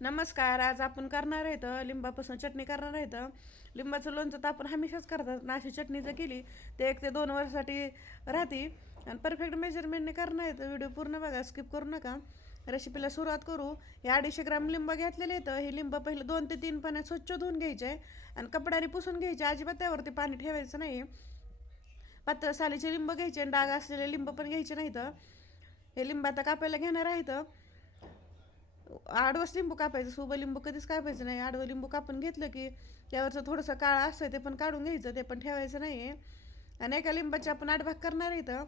नमस्कार. आज आपण करणार आहेत लिंबापासून चटणी करणार आहेत. लिंबाचं लोणचं तर आपण हमेशाच करतात ना. अशी चटणी जर केली ते 1 ते 2 वर्षासाठी राहते आणि परफेक्ट मेजरमेंटने करणार आहेत. व्हिडिओ पूर्ण बघा, स्किप करू नका. रेसिपीला सुरुवात करू. हे 250 ग्राम लिंब घेतलेले आहेत. हे लिंब पहिलं 2 ते 3 पाण्यात स्वच्छ धुवून घ्यायचे आणि कपड्याने पुसून घ्यायचे. अजिबात त्यावरती पाणी ठेवायचं नाही. पातळ सालीचे लिंब घ्यायचे आणि डाग असलेले लिंब पण घ्यायचे नाहीत. हे लिंब आता कापायला घेणार आहेत. आडवस लिंबू कापायचं, उभं लिंबू कधीच कापायचं नाही. आडवं लिंबू कापून घेतलं की त्यावरचं थोडंसं काळं असतं ते पण काढून घ्यायचं, ते पण ठेवायचं नाही. आणि एका लिंबाचे आपण 8 भाग करणार इथं.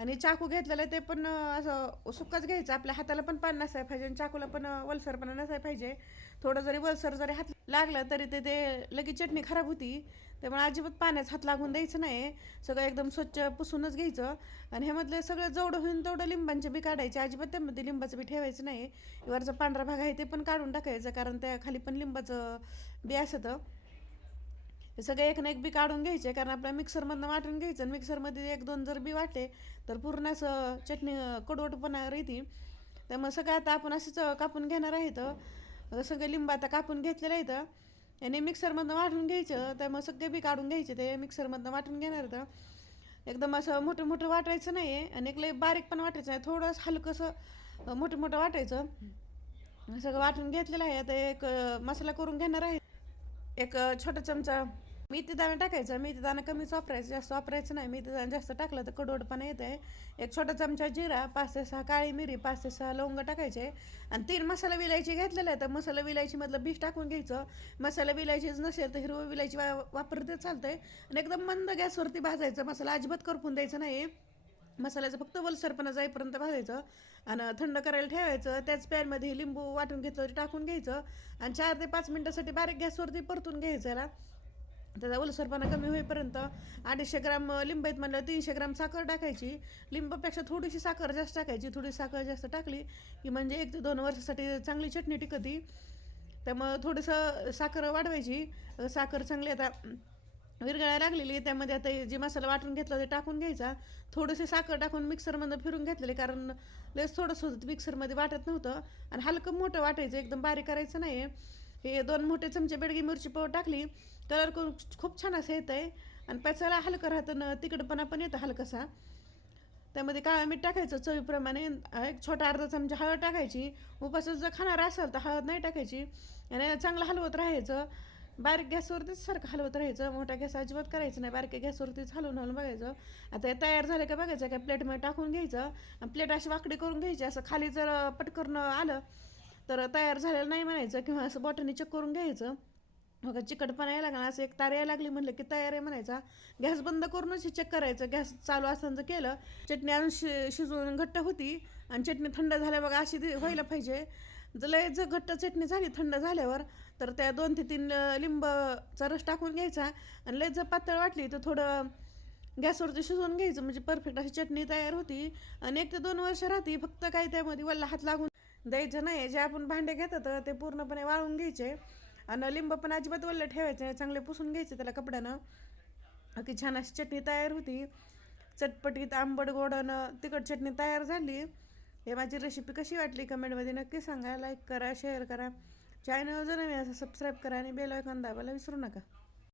आणि चाकू घेतलेलं ते पण असं सुक्काच घ्यायचं. आपल्या हाताला पण पाणी नसायला पाहिजे आणि चाकूला पण वलसरपणा नसायला पाहिजे. थोडं जरी वलसर जरी हात लागलं तरी ते लगेच चटणी खराब होती. त्यामुळे अजिबात पाण्यात हात लागून द्यायचं नाही. सगळं एकदम स्वच्छ पुसूनच घ्यायचं. आणि ह्यामधले सगळं जेवढं होईल तेवढं लिंबांचे बी काढायचे. अजिबात त्यामध्ये लिंबाचं बी ठेवायचं नाही. वरचा पांढरा भाग आहे ते पण काढून टाकायचं, कारण त्या खाली पण लिंबाचं बी असतं. हे सगळे एक ना एक बी काढून घ्यायचे, कारण आपल्या मिक्सरमधनं वाटून घ्यायचं. आणि मिक्सरमध्ये 1-2 जर बी वाटले तर पूर्ण असं चटणी कडवटपणा येते. त्यामुळे सगळं आता आपण असंच कापून घेणार आहेत. सगळे लिंब आता कापून घेतलेलं आहेत. आणि मिक्सरमधनं वाटून घ्यायचं. त्यामुळे सगळे बी काढून घ्यायचे, ते मिक्सरमधनं वाटून घेणार तर एकदम असं मोठं मोठं वाटायचं नाही आहे आणि एक लय बारीक पण वाटायचं नाही. थोडंसं हलकंसं मोठं मोठं वाटायचं. सगळं वाटून घेतलेलं आहे. आता एक मसाला करून घेणार आहे. एक छोटा चमचा मेथी दाणा टाकायचा. मेथी दाणा कमीच वापरायचं, जास्त वापरायचं नाही. मेथी दाणा जास्त टाकलं तर कडवटपणा येत आहे. एक छोटा चमचा जिरा, 5 ते 6 काळी मिरी, 5 ते 6 लवंग टाकायचे आणि 3 मसाला विलायची घेतलेला आहे. तर मसाला विलायचीमधलं बीज टाकून घ्यायचं. मसाला विलायचीच नसेल तर हिरवं विलायची वापरते चालतंय. आणि एकदम मंद गॅसवरती भाजायचं. मसाला अजिबात करपून द्यायचा नाही. मसाल्याचं फक्त वलसरपणा जाईपर्यंत भाजायचं आणि थंड करायला ठेवायचं. त्याच पॅनमध्ये लिंबू वाटून घेतलं ते टाकून घ्यायचं आणि 4 ते 5 मिनटासाठी बारीक गॅसवरती परतून घ्यायचं. याला त्याचा ओलसरपणा कमी होईपर्यंत 250 ग्राम लिंब आहेत म्हणलं 300 ग्राम साखर टाकायची. लिंबापेक्षा थोडीशी साखर जास्त टाकायची. थोडी साखर जास्त टाकली की म्हणजे 1 ते 2 वर्षासाठी चांगली चटणी टिकती. त्यामुळं थोडंसं साखर वाढवायची. साखर चांगली आता विरघळायला लागलेली, त्यामध्ये आता जे मसाला वाटून घेतला ते टाकून घ्यायचा. थोडीशी साखर टाकून मिक्सरमध्ये फिरून घेतलेले, कारण लयच थोडंसं होतं मिक्सरमध्ये वाटत नव्हतं. आणि हलकं मोठं वाटायचं, एकदम बारीक करायचं नाही. हे 2 मोठे चमचे बेडगी मिरची पावडर टाकली. कलर करून खूप छान असं येतं आहे आणि पचायला हलकं राहतं ना, तिखटपणा पण येतं हलकासा. त्यामध्ये काळं मीठ टाकायचं चवीप्रमाणे. एक छोटा अर्धा चमचा हळद टाकायची. उपासाचं जर खाणार असेल तर हळद नाही टाकायची. आणि चांगलं हलवत राहायचं. बारीक गॅसवरतीच सारखं हलवत राहायचं. मोठ्या गॅस अजिबात करायचं नाही. बारक्या गॅसवरतीच हलवून हलवून बघायचं. आता हे तयार झालं का बघायचं, काय प्लेटमध्ये टाकून घ्यायचं आणि प्लेट अशी वाकडी करून घ्यायची. असं खाली जर पटकन आलं तर तयार झालेलं नाही म्हणायचं, किंवा असं बॉटलनी चेक करून घ्यायचं. मग चिकटपणा यायला लागला, असं एक तार यायला लागली म्हणलं की तयार आहे म्हणायचा. गॅस बंद करूनच चेक करायचं. गॅस चालू असताना जर केलं, चटणी आणून शिजवून घट्ट होती आणि चटणी थंड झाल्या बघा अशी व्हायला पाहिजे. जर घट्ट चटणी झाली थंड झाल्यावर तर त्या 2 ते 3 लिंबचा रस टाकून घ्यायचा. आणि लय जर पातळ वाटली तर थोडं गॅसवरती शिजवून घ्यायचं, म्हणजे परफेक्ट अशी चटणी तयार होती. आणि 1 ते 2 वर्ष राहते. फक्त काही त्यामध्ये वल्ला हात लागून द्यायचं नाही. जे आपण भांडे घेतात ते पूर्णपणे वाळून घ्यायचे आणि लिंब पण अजिबात वल्ले ठेवायचे नाही. चांगले पुसून घ्यायचे त्याला कपड्यानं. की छान अशी चटणी तयार होती. चटपटीत आंबट गोडनं तिखट चटणी तयार झाली. हे माझी रेसिपी कशी वाटली कमेंटमध्ये नक्की सांगा. लाईक करा, शेअर करा. चॅनल जर नवीन असं सबस्क्राईब करा आणि बेल आयकॉन दाबायला विसरू नका.